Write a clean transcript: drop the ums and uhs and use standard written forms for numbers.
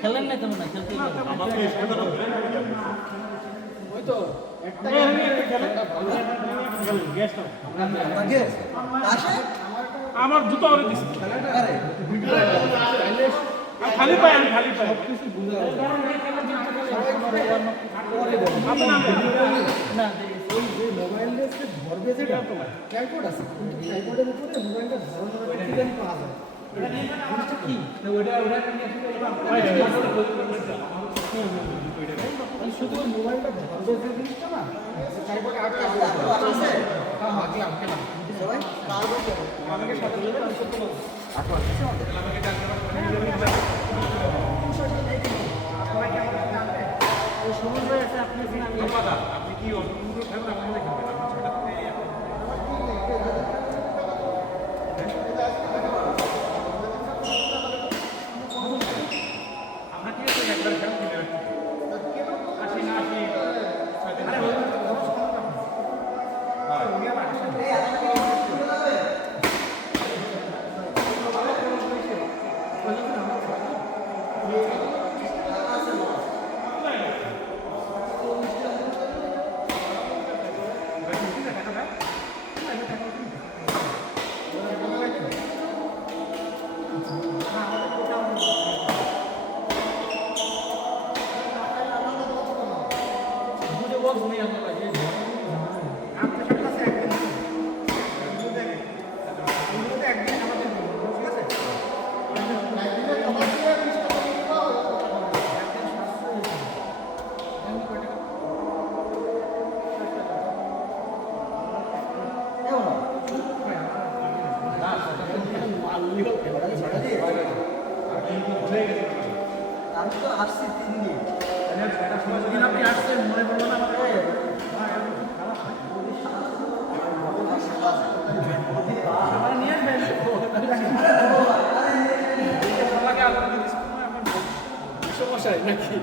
খেলেন না কেন না খেলতে আমার জুতো অনেক দিচ্ছে খালি পাই আমি খালি পাই না মোবাইল ধরবে যেটা ট্রাইপড আছে কিন্তু ট্রাইপডের উপরে মোবাইলটা ধরানোর ঠিকানা পাওয়া যায় জিনিসটা কি শুধু মোবাইলটা ধরবে যে জিনিসটা না ট্রাইপডে আটকে আছে হ্যাঁ আটকে সবাই কার বলতে আমাকে সাথে নিয়ে আপনি কি অনুমোদন খাবেন আমাকে আমি তো আসছি 3 দিন আপনি আসছেন মনে পড়লো না আমাকে নিয়ে আসবেন সমস্যা নাকি